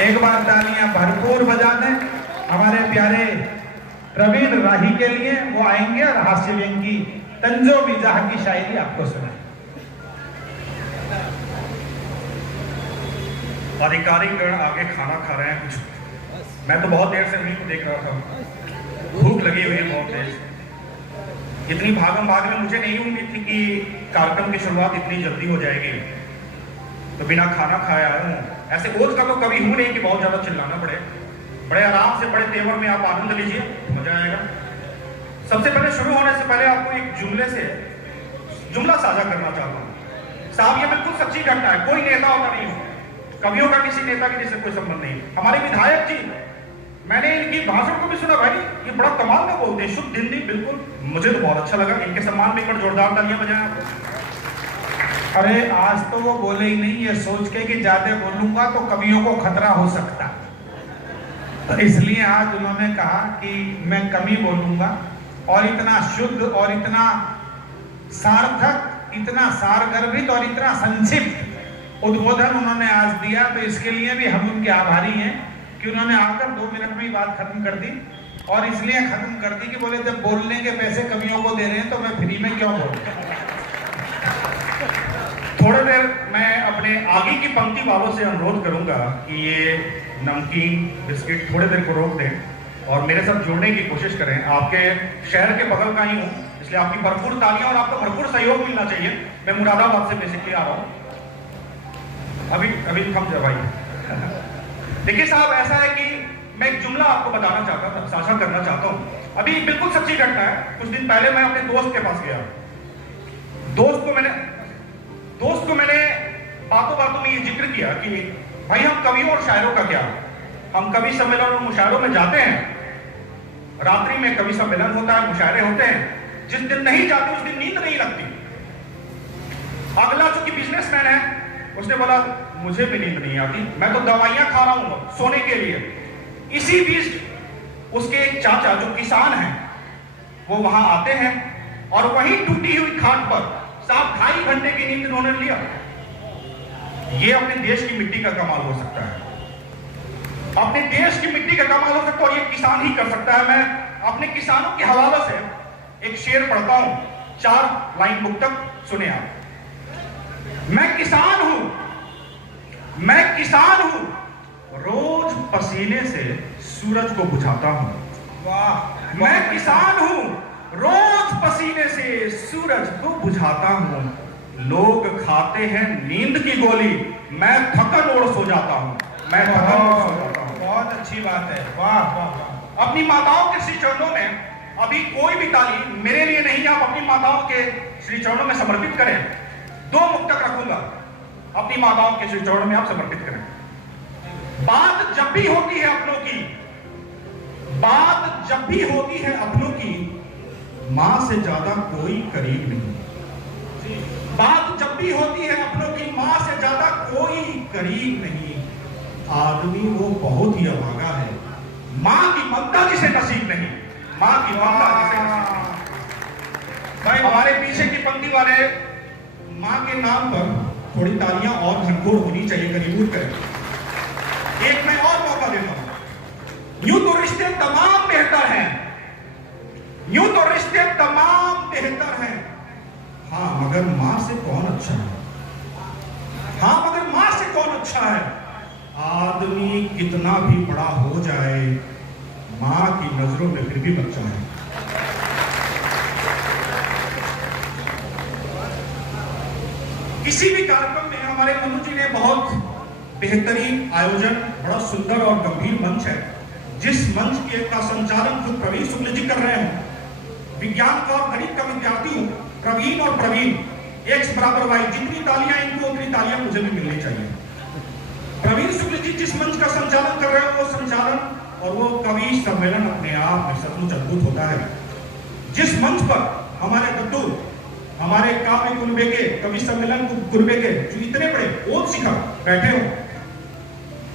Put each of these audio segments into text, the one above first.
एक बार तालियां भरपूर बजा दें हमारे प्यारे प्रवीण राही के लिए। वो आएंगे और हास्य व्यंग की तंजो मिजाह की शायरी आपको सुनाएंगे। अधिकारीगण आगे खाना खा रहे हैं कुछ। मैं तो बहुत देर से उन्हीं को देख रहा था, भूख लगी हुई है बहुत देर। इतनी भागम भाग में मुझे नहीं उम्मीद थी कि कार्यक्रम की शुरुआत इतनी जल्दी हो जाएगी, तो बिना खाना खाया हूँ। ऐसे बोझ का तो कभी हूँ नहीं कि बहुत ज्यादा चिल्लाना पड़े। बड़े आराम से बड़े तेवर में आप आनंद लीजिए, मजा आएगा। सबसे पहले शुरू होने से पहले आपको एक जुमले से जुमला साझा करना चाहता हूँ। साहब, ये बिल्कुल सच्ची घटना है, कोई नेता होता नहीं हूँ, कवियों का किसी नेता के जिससे कोई संबंध नहीं। हमारे विधायक जी, मैंने इनकी भाषण को भी सुना भाई, ये बड़ा कमाल में बोलते हैं, शुद्ध हिंदी बिल्कुल। मुझे तो बहुत अच्छा लगा। इनके सम्मान में एक बार जोरदार तालियां बजाएं आपको। अरे आज तो वो बोले ही नहीं, ये सोच के कि ज्यादा बोलूंगा तो कवियों को खतरा हो सकता, तो इसलिए आज उन्होंने कहा कि मैं कम ही बोलूंगा। और इतना शुद्ध और इतना सार्थक, इतना सारगर्भित और इतना संक्षिप्त उद्बोधन उन्होंने आज दिया, तो इसके लिए भी हम उनके आभारी हैं कि उन्होंने आकर 2 मिनट में ही बात खत्म कर दी। और इसलिए खत्म कर दी कि बोले जब बोलने के पैसे कवियों को दे रहे हैं तो मैं फ्री में क्यों बोलूं। थोड़ी देर मैं अपने आगे की पंक्ति वालों से अनुरोध करूंगा कि ये नमकीन बिस्किट थोड़ी देर को रोक दें और मेरे साथ जुड़ने की कोशिश करें। आपके शहर के बगल का ही हूँ, इसलिए आपकी भरपूर तालियां और आपका भरपूर सहयोग मिलना चाहिए। मैं मुरादाबाद से बेसिकली आ रहा हूँ। अभी थम जाओ भाई। देखिए साहब, ऐसा है कि मैं एक जुमला आपको बताना चाहता था, साझा करना चाहता हूँ। अभी बिल्कुल सच्ची घटना है। कुछ दिन पहले मैं अपने दोस्त के पास गया। दोस्त को मैंने बातों बातों में ये जिक्र किया कि भाई हम कवियों और शायरों का क्या, हम कवि सम्मेलन और मुशायरों में जाते हैं, रात्रि में कवि सम्मेलन होता है, मुशायरे होते हैं। जिस दिन नहीं जाते उस दिन नींद नहीं लगती। अगला चूंकि बिजनेसमैन है, उसने बोला मुझे भी नींद नहीं आती, मैं तो दवाइयां खा रहा हूं सोने के लिए। इसी बीच उसके एक चाचा जो किसान हैं, वो वहां आते हैं और वहीं टूटी हुई खाट पर साहब 2.5 घंटे की नींद उन्होंने लिया। ये अपने देश की मिट्टी का कमाल हो सकता है, अपने देश की मिट्टी का कमाल हो सकता है, और ये किसान ही कर सकता है। मैं अपने किसानों के हवाले से एक शेर पढ़ता हूं, 4 लाइन बुक तक सुने आप। मैं किसान हूं, रोज पसीने से सूरज को बुझाता हूं। वाह। मैं किसान हूं, रोज पसीने से सूरज को बुझाता हूं। लोग खाते हैं नींद की गोली, मैं थकन ओढ़ सो जाता हूं। बहुत अच्छी बात है। वाह वाह। अपनी माताओं के श्री चरणों में अभी कोई भी ताली मेरे लिए नहीं, आप अपनी माताओं के श्री चरणों में समर्पित करें। 2 मुक्तक रखूंगा, अपनी माताओं के श्री चरणों में आप समर्पित करें। बात जब भी होती है अपनों की, बात जब भी होती है अपनों की, मां से ज्यादा कोई करीब नहीं। बात जब भी होती है अपनों की, मां से ज्यादा कोई करीब नहीं। आदमी वो बहुत ही अभागा है, मां की ममता जिसे नसीब नहीं। मां की ममता जिसे नसीब नहीं। भाई हमारे पीछे की पंक्ति वाले मां के नाम पर थोड़ी तालियां और घनघोर होनी चाहिए, करीबूर करें। एक मैं और मौका देता हूं। यूं तो रिश्ते तमाम बेहतर हैं, यूं तो रिश्ते तमाम बेहतर हैं, हाँ मगर मां से कौन अच्छा है, हाँ मगर मां से कौन अच्छा है। आदमी कितना भी बड़ा हो जाए, मां की नजरों में फिर भी बच्चा है। किसी भी कार्यक्रम में हमारे मनु जी ने बहुत बेहतरीन आयोजन, बड़ा सुंदर और गंभीर मंच है, जिस मंच का संचालन खुद प्रवीण शुक्ल जी कर रहे हैं। विज्ञान का और गणित का विद्यार्थी हूं, प्रवीण और प्रवीण X बराबर Y। जितनी तालियां इनको उतनी तालियां मुझे भी मिलनी चाहिए। प्रवीण शुक्ल जी जिस मंच का संचालन कर रहे हैं, वो संचालन और वो कवि सम्मेलन अपने आप में सचमुच अद्भुत होता है। जिस मंच पर हमारे दद्दू, हमारे काव्य कुनबे के कवि सम्मेलन कुनबे के जो इतने बड़े ओत शिखर बैठे हो,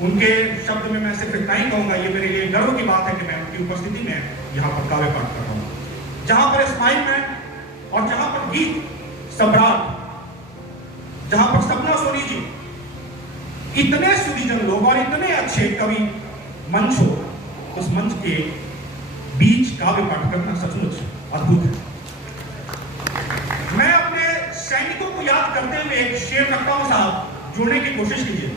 उनके शब्द में मैं सिर्फ इतना ही कहूंगा, ये मेरे लिए गर्व की बात है कि मैं उनकी उपस्थिति में यहाँ पर काव्य पाठ कर रहा हूँ। जहां पर स्माइल मैन और जहां पर गीत सम्राट, जहां पर सपना सोनी जी, इतने सुधीजन लोग और इतने अच्छे कवि मंच हो, उस मंच के बीच काव्य पाठ करना सचमुच अद्भुत है। मैं अपने सैनिकों को याद करते हुए एक शेर रखता हूं साहब, जोड़ने की कोशिश कीजिए।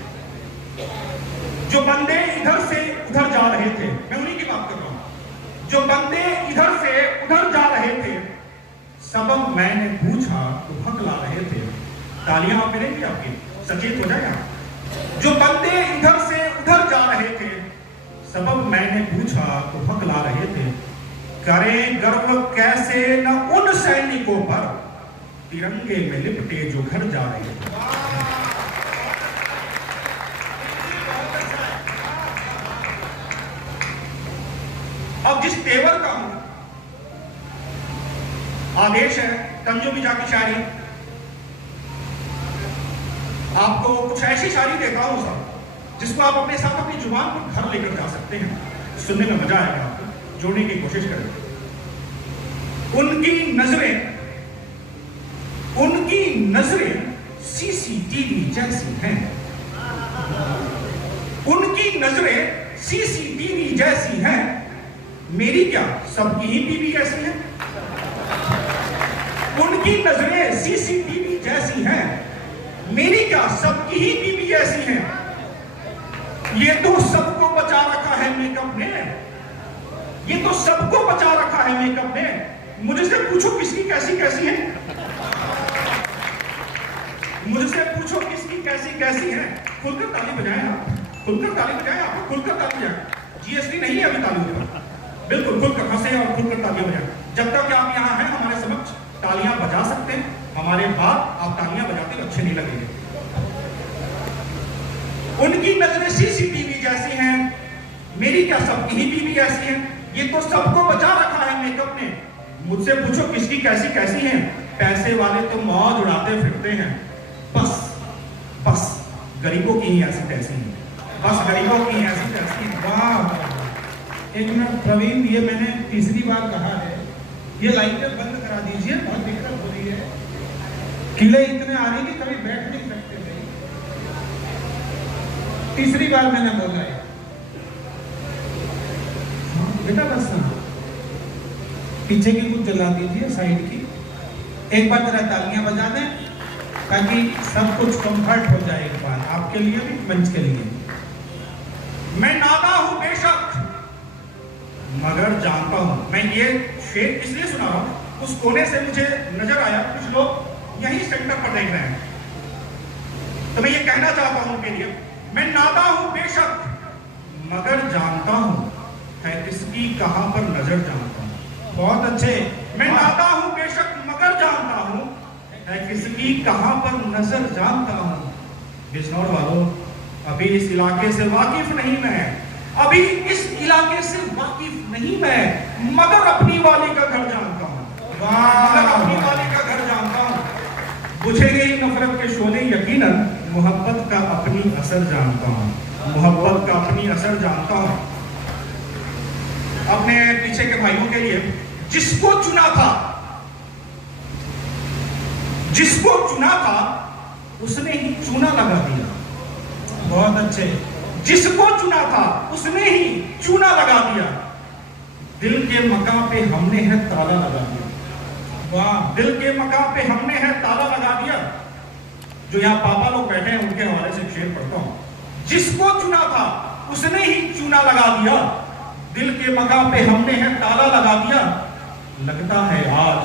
जो बंदे इधर से उधर जा रहे थे, मैं उन्हीं की बात कर रहा हूं। जो बंदे इधर से उधर जा रहे थे, सबब मैंने पूछा तो हकला रहे थे। तालियां आप मिलेंगी आपकी, सचेत हो जाए आप। जो बंदे इधर से उधर जा रहे थे, सबब मैंने पूछा तो हकला रहे थे। करें गर्व कैसे न उन सैनिकों पर, तिरंगे में लिपटे जो घर जा रहे थे। अब जिस तेवर का आदेश है, तंजो मिजा की शायरी, आपको कुछ ऐसी शायरी देता हूं साहब, जिसको आप अपने साथ अपनी जुबान पर घर लेकर जा सकते हैं। सुनने में मजा आएगा आपको, जोड़ने की कोशिश करें। उनकी नजरें सीसीटीवी जैसी हैं। उनकी नजरें सीसीटीवी जैसी हैं, मेरी क्या सबकी ही बीवी ऐसी है। उनकी नजरें सीसीटीवी जैसी हैं, मेरी क्या सबकी ही बीवी ऐसी है। ये तो सबको बचा रखा है मेकअप ने, ये तो सबको बचा रखा है मेकअप ने। मुझसे पूछो किसकी कैसी कैसी है, मुझसे पूछो किसकी कैसी कैसी है। खुलकर ताली बजाएं आप, खुलकर ताली बजाएं, आपको खुलकर ताली बजाएं। जीएसटी नहीं है अभी ताली पर, बिल्कुल खुलकर हंसे और खुलकर तालियां बजाएं। जब तक आप यहां हैं हमारे समक्ष तालियां बजा सकते हैं, हमारे बाद आप तालियां बजाते अच्छे नहीं लगेंगे। उनकी नजरें सीसीटीवी जैसी हैं, मेरी क्या सबकी ही बीवी ऐसी है। ये तो सबको बचा रखा है मेकअप ने। मुझसे पूछो किसकी कैसी कैसी है। पैसे वाले तो मौज उड़ाते फिरते हैं, बस बस गरीबों की ही ऐसी तैसी है, बस गरीबों की ही ऐसी तैसी है। वाह, एक मिनट प्रवीण, ये मैंने तीसरी बार कहा है, ये लाइटें बंद करा दीजिए, बहुत दिक्कत हो रही है। किले इतने आ रही कि कभी बैठ नहीं सकते थे। तीसरी बार मैंने बोला है बेटा, बस ना पीछे की कुछ जला दीजिए, साइड की। एक बार जरा तालियां बजा दें ताकि सब कुछ कंफर्ट हो जाए, एक बार आपके लिए भी मंच के लिए। मैं नादा हूं बेशक मगर जानता हूं। मैं ये शेर इसलिए सुना रहा हूं, उस कोने से मुझे नजर आया कुछ लोग यही सेंटर पर देख रहे हैं, तो मैं ये कहना चाहता हूं उनके लिए, मैं नादा हूं बेशक मगर जानता हूं है किसकी कहां पर नजर जानता हूं। बहुत अच्छे। मैं नादा हूं बेशक मगर जानता हूं है किसकी कहां पर नजर जानता हूं। बिजनौर वालों, अभी इस इलाके से वाकिफ नहीं मैं, अभी इस इलाके से वाकिफ नहीं मैं, मगर अपनी वाली का घर जानता हूं। मगर अपनी वाली का घर जानता हूं। बुझे गई नफरत के शोले यकीनन, मोहब्बत का अपनी असर जानता हूं, मोहब्बत का अपनी असर जानता हूं। अपने पीछे के भाइयों के लिए, जिसको चुना था, जिसको चुना था उसने ही चूना लगा दिया। बहुत अच्छे। जिसको चुना था उसने ही चूना लगा दिया। दिल के मकान पे हमने है ताला लगा दिया। वाह, दिल के मकान पे हमने है ताला लगा दिया। जो यहाँ पापा लोग बैठे हैं उनके हवाले से शेर पढ़ता हूं। जिसको चुना था उसने ही चूना लगा दिया, दिल के मकान पे हमने है ताला लगा दिया। लगता है आज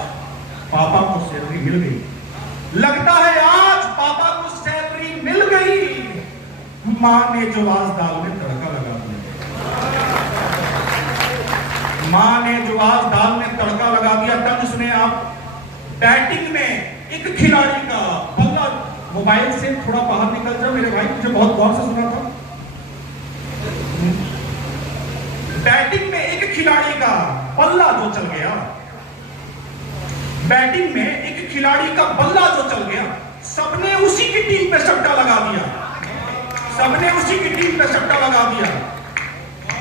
पापा को सैलरी मिल गई, लगता है आज पापा को सैलरी मिल गई। मां ने जो आज दाल में तड़का लगा दिया, मां ने जो आज दाल में तड़का लगा दिया। तब उसने आप बैटिंग में एक खिलाड़ी का बल्ला, मोबाइल से थोड़ा बाहर निकल जाओ मेरे भाई, मुझे बहुत गौर से सुना था। बैटिंग में एक खिलाड़ी का बल्ला जो चल गया, बैटिंग में एक खिलाड़ी का बल्ला जो चल गया, सबने उसी की टीम पे सट्टा लगा दिया, सबने उसी की टीम पे सट्टा लगा दिया।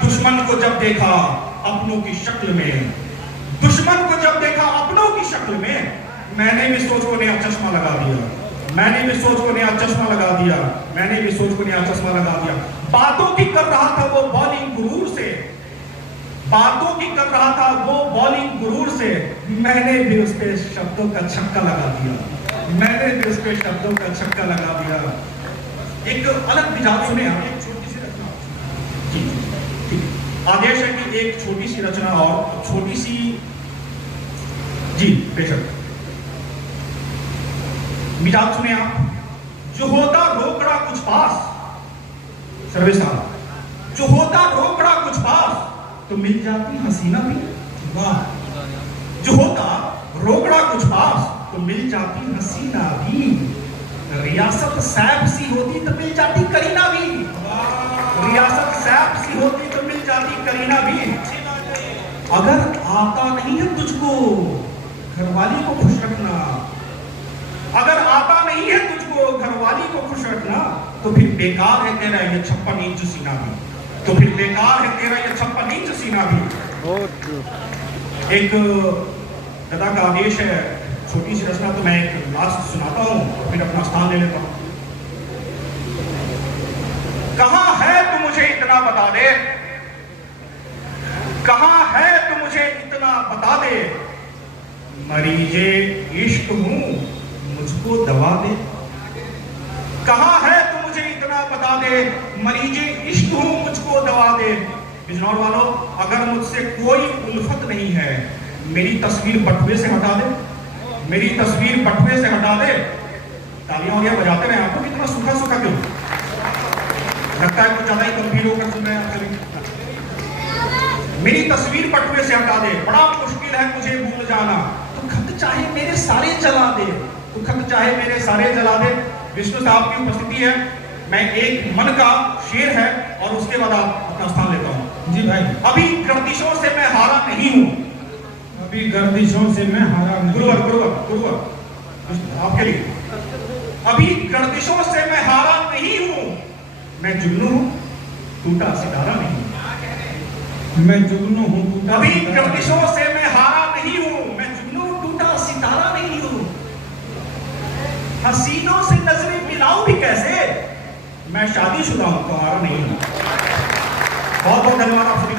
दुश्मन को जब देखा अपनों की शक्ल में, दुश्मन को जब देखा अपनों की शक्ल में, मैंने भी सोच को नया चश्मा लगा दिया, मैंने भी सोच को नया चश्मा लगा दिया, मैंने भी सोच को नया चश्मा लगा दिया। बातों की कर रहा था वो बॉलिंग गुरूर से, बातों की कर रहा था वो बॉलिंग गुरूर से, मैंने भी उस पे शब्दों का छक्का लगा दिया, मैंने भी उस पे शब्दों का छक्का लगा दिया। एक अलग मिजाज सुने आप, एक छोटी सी रचना जी, ठीक। आदेश है कि एक छोटी सी रचना और छोटी सी जी बेशक मिजाज सुने आप। जो होता रोकड़ा कुछ पास, सर्वे साहब, जो होता रोकड़ा कुछ पास तो मिल जाती हसीना भी, वाह। जो होता रोकड़ा कुछ पास तो मिल जाती हसीना भी, रियासत सैफ सी होती तो मिल जाती करीना भी, रियासत सैफ सी होती तो मिल जाती करीना भी। अगर आता नहीं है तुझको घरवाली को खुश रखना, अगर आता नहीं है तुझको घरवाली को खुश रखना, तो फिर बेकार है तेरा ये 56 इंच सीना भी, तो फिर बेकार है तेरा ये 56 इंच सीना भी। एक दादा का आदेश है, छोटी सी रचना, तो मैं एक लास्ट सुनाता हूं, फिर अपना स्थान ले लेता हूं। कहां है तू मुझे इतना बता दे, कहां है तू मुझे इतना बता दे, मरीजे इश्क हूं मुझको दवा दे। कहां है तू मुझे इतना बता दे, मरीजे इश्क हूं मुझको दवा दे। बिजनौर वालों, अगर मुझसे कोई उल्फत नहीं है, मेरी तस्वीर बटुए से हटा दे, मेरी तस्वीर बटुए से हटा दे। तालियां और बजाते रहे, आपको कितना सूखा सूखा क्यों लगता है, कुछ ज्यादा ही गंभीर होकर सुन रहे हैं आप। मेरी तस्वीर बटुए से हटा दे, बड़ा मुश्किल है मुझे भूल जाना, तो खत चाहे मेरे सारे जला दे, तो खत चाहे मेरे सारे जला दे। विष्णु साहब की उपस्थिति है, मैं एक मन का शेर है और उसके बाद आप अपना स्थान लेता हूं। जी भाई। अभी गर्दिशों से मैं हारा नहीं हूं, अभी गर्दिशों से मैं हारा नहीं। गुरुवर गुरुवर गुरुवर आपके लिए, अभी गर्दिशों से मैं हारा नहीं हूं, मैं जुगनू हूं टूटा सितारा नहीं, मैं जुगनू हूं टूटा। अभी गर्दिशों से मैं हारा नहीं हूं, मैं जुगनू टूटा सितारा नहीं हूं। हसीनों से नजरें मिलाऊं भी कैसे, मैं शादीशुदा हूं, कुंवारा नहीं हूं। बहुत बहुत धन्यवाद आप सभी।